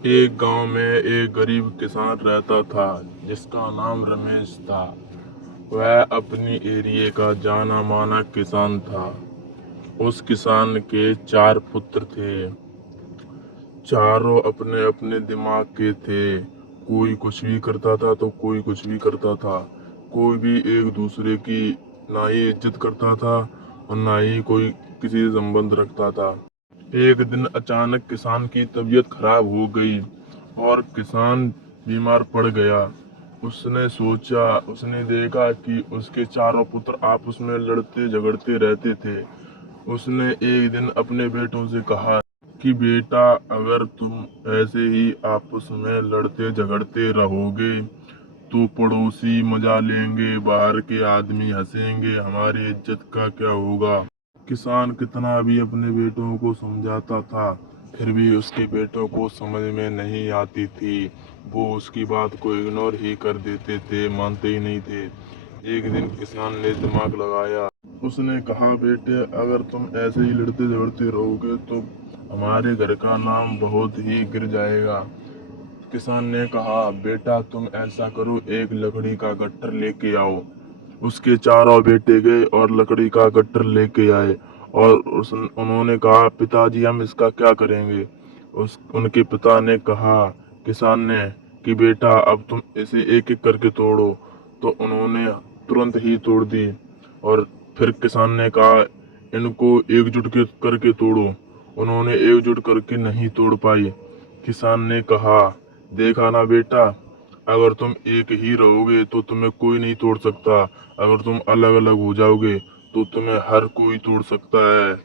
एक गांव में एक गरीब किसान रहता था जिसका नाम रमेश था। वह अपनी एरिया का जाना माना किसान था। उस किसान के 4 पुत्र थे। चारों अपने अपने दिमाग के थे। कोई कुछ भी करता था तो कोई कुछ भी करता था। कोई भी एक दूसरे की ना ही इज्जत करता था और ना ही कोई किसी से संबंध रखता था। एक दिन अचानक किसान की तबीयत खराब हो गई और किसान बीमार पड़ गया। उसने देखा कि उसके चारों पुत्र आपस में लड़ते झगड़ते रहते थे। उसने एक दिन अपने बेटों से कहा कि बेटा, अगर तुम ऐसे ही आपस में लड़ते झगड़ते रहोगे तो पड़ोसी मजा लेंगे, बाहर के आदमी हंसेंगे, हमारी इज्जत का क्या होगा। किसान कितना भी अपने बेटों को समझाता था, फिर भी उसके बेटों को समझ में नहीं आती थी। वो उसकी बात को इग्नोर ही कर देते थे, मानते ही नहीं थे। एक दिन किसान ने दिमाग लगाया। उसने कहा, बेटे, अगर तुम ऐसे ही लड़ते झगड़ते रहोगे तो हमारे घर का नाम बहुत ही गिर जाएगा। किसान ने कहा, बेटा, तुम ऐसा करो, एक लकड़ी का गट्ठर लेके आओ। उसके चारों बेटे गए और लकड़ी का गट्ठर लेके आए और उन्होंने कहा, पिताजी, हम इसका क्या करेंगे। उनके पिता ने कहा किसान ने कि बेटा, अब तुम इसे एक एक करके तोड़ो। तो उन्होंने तुरंत ही तोड़ दी और फिर किसान ने कहा, इनको एकजुट करके तोड़ो। उन्होंने एकजुट करके नहीं तोड़ पाई। किसान ने कहा, देखा ना बेटा, अगर तुम एक ही रहोगे तो तुम्हें कोई नहीं तोड़ सकता। अगर तुम अलग अलग हो जाओगे तो तुम्हें हर कोई तोड़ सकता है।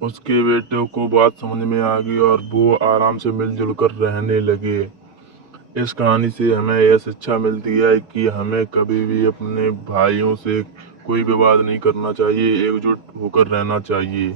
उसके बेटे को बात समझ में आ गई और वो आराम से मिलजुल कर रहने लगे। इस कहानी से हमें यह शिक्षा मिलती है कि हमें कभी भी अपने भाइयों से कोई विवाद नहीं करना चाहिए, एकजुट होकर रहना चाहिए।